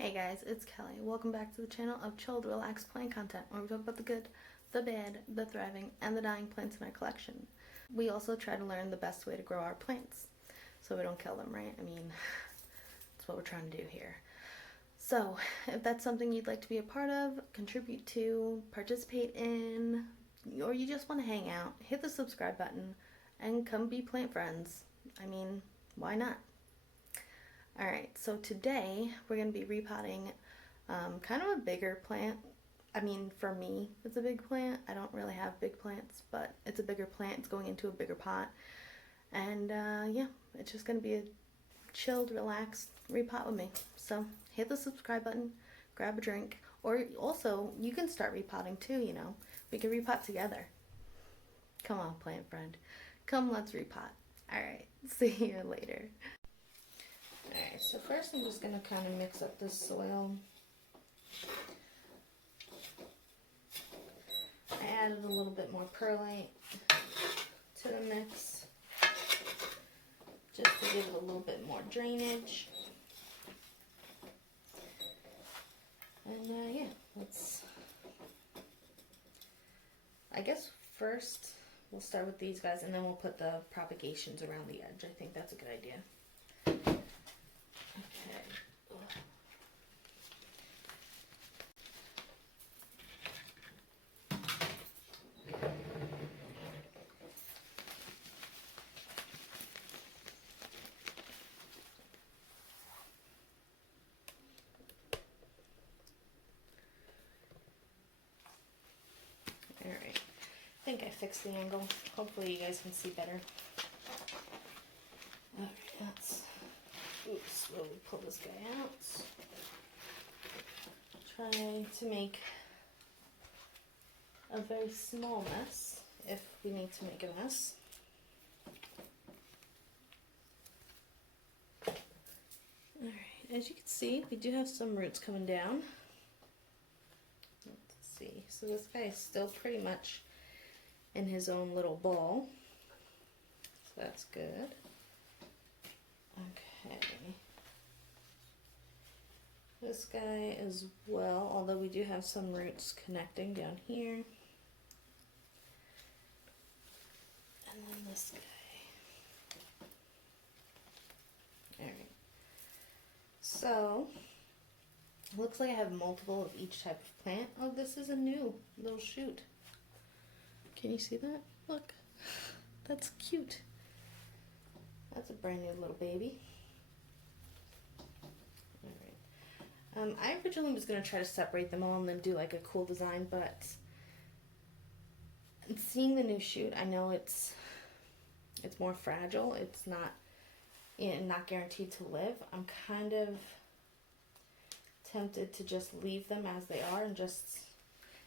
Hey guys, it's Kelly. Welcome back to the channel of chilled, relaxed plant content where we talk about the good, the bad, the thriving, and the dying plants in our collection. We also try to learn the best way to grow our plants so we don't kill them, right? I mean, that's what we're trying to do here. So, if that's something you'd like to be a part of, contribute to, participate in, or you just want to hang out, hit the subscribe button and come be plant friends. I mean, why not? Alright, so today we're going to be repotting kind of a bigger plant. I mean, for me, it's a big plant. I don't really have big plants, but it's a bigger plant. It's going into a bigger pot. And yeah, it's just going to be a chilled, relaxed repot with me. So hit the subscribe button, grab a drink, or also you can start repotting too, you know. We can repot together. Come on, plant friend. Come, let's repot. Alright, see you later. Alright, so first I'm just going to kind of mix up this soil. I added a little bit more perlite to the mix, just to give it a little bit more drainage. And yeah, I guess first we'll start with these guys and then we'll put the propagations around the edge. I think that's a good idea. Alright, I think I fixed the angle. Hopefully you guys can see better. Alright, let's slowly pull this guy out. Try to make a very small mess if we need to make a mess. Alright, as you can see, we do have some roots coming down. Let's see, so this guy is still pretty much in his own little ball, so that's good. Okay, this guy as well, although we do have some roots connecting down here. And then this guy. Alright. So, looks like I have multiple of each type of plant. Oh, this is a new little shoot. Can you see that? Look. That's cute. That's a brand new little baby. Alright. I originally was going to try to separate them all and then do like a cool design, but seeing the new shoot, I know it's more fragile. It's not guaranteed to live. I'm kind of tempted to just leave them as they are and just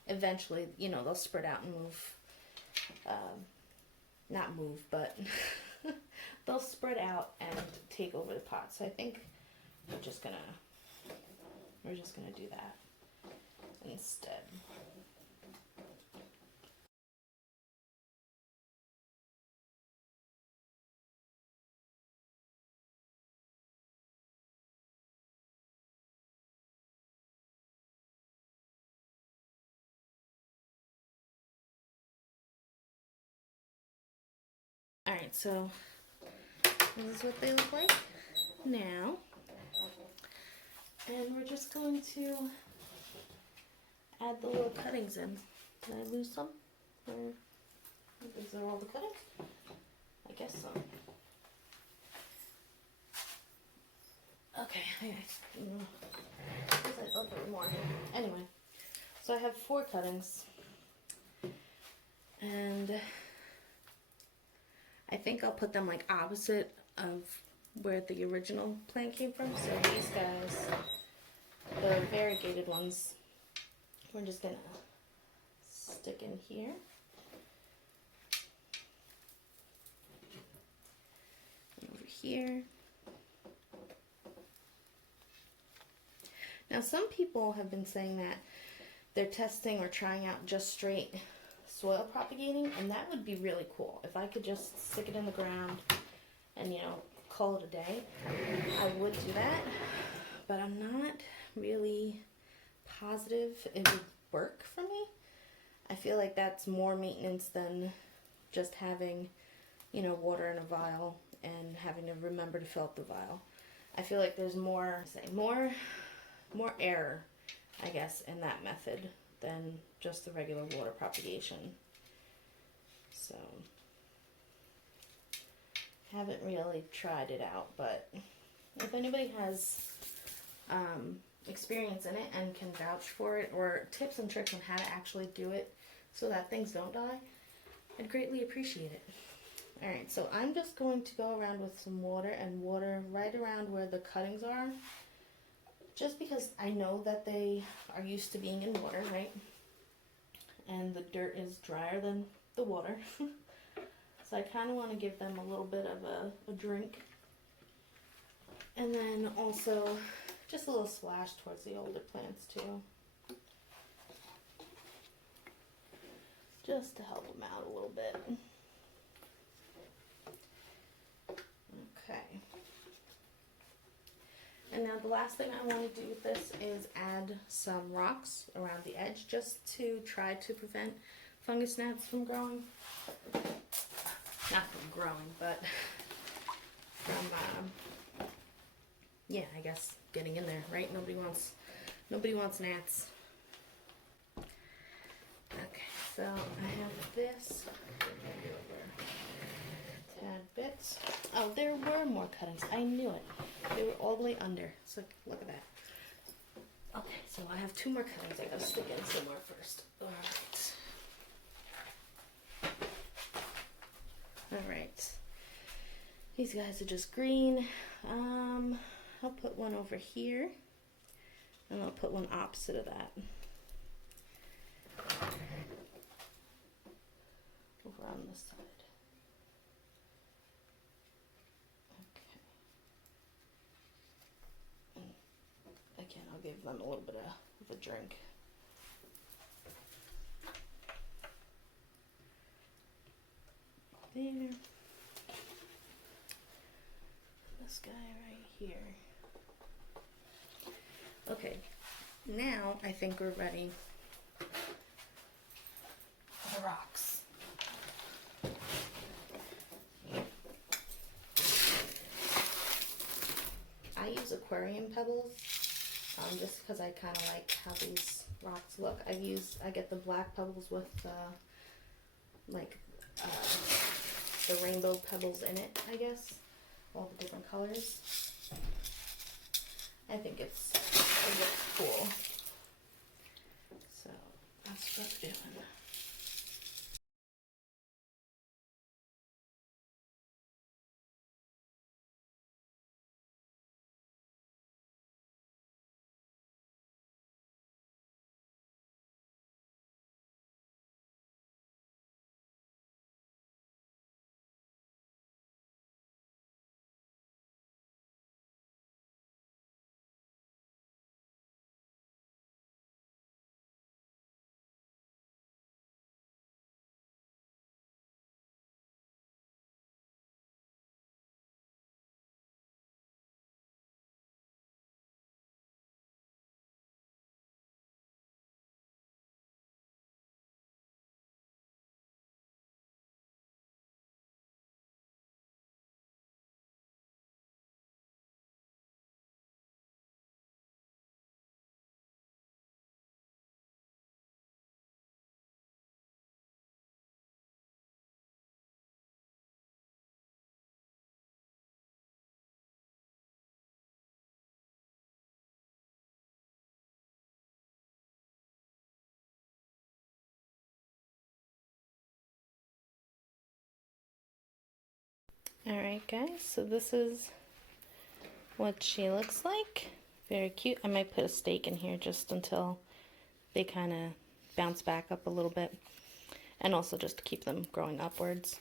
eventually, you know, they'll spread out and move. Not move, but they'll spread out and take over the pot. So I think we're just gonna do that instead. Alright, so this is what they look like now. And we're just going to add the little cuttings in. Did I lose some? Or is there all the cuttings? I guess so. Okay, I thought there were more. Anyway, so I have 4 cuttings. And I think I'll put them like opposite of where the original plant came from. So these guys, the variegated ones, we're just gonna stick in here. And over here. Now some people have been saying that they're testing or trying out just straight soil propagating, and that would be really cool. If I could just stick it in the ground and, you know, call it a day, I would do that. but I'm not really positive it would work for me. I feel like that's more maintenance than just having, you know, water in a vial and having to remember to fill up the vial. I feel like there's more error, I guess, in that method than just the regular water propagation. So, haven't really tried it out, but if anybody has experience in it and can vouch for it, or tips and tricks on how to actually do it so that things don't die, I'd greatly appreciate it. Alright, so I'm just going to go around with some water and water right around where the cuttings are, just because I know that they are used to being in water, right? And the dirt is drier than the water. So I kind of want to give them a little bit of a drink. And then also just a little splash towards the older plants too. Just to help them out a little bit. Okay. And now the last thing I want to do with this is add some rocks around the edge, just to try to prevent fungus gnats from growing. Not from growing, but from, yeah, I guess getting in there, right? Nobody wants gnats. Okay, so I have this tad bits. Oh, there were more cuttings. I knew it. They were all the way under. So look at that. Okay, so I have 2 more cuttings. I gotta stick in somewhere first. Alright. These guys are just green. I'll put one over here. And I'll put one opposite of that. Over on this side. Again, I'll give them a little bit of a drink. There. This guy right here. Okay, now I think we're ready for the rocks. I use aquarium pebbles. Just because I kind of like how these rocks look. I get the black pebbles with the rainbow pebbles in it, I guess. All the different colors. I think it looks cool. So that's what I'm doing. Alright guys, so this is what she looks like. Very cute. I might put a stake in here just until they kind of bounce back up a little bit. And also just to keep them growing upwards.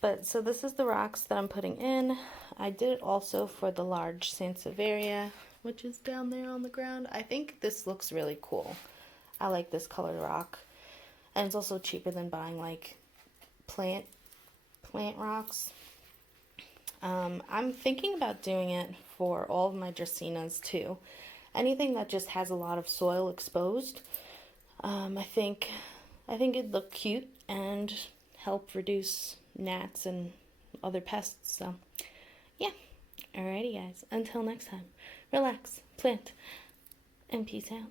But so this is the rocks that I'm putting in. I did it also for the large Sansevieria, which is down there on the ground. I think this looks really cool. I like this colored rock. And it's also cheaper than buying like plant rocks. I'm thinking about doing it for all of my dracaenas too. Anything that just has a lot of soil exposed, I think it'd look cute and help reduce gnats and other pests. So, yeah. Alrighty, guys. Until next time, relax, plant, and peace out.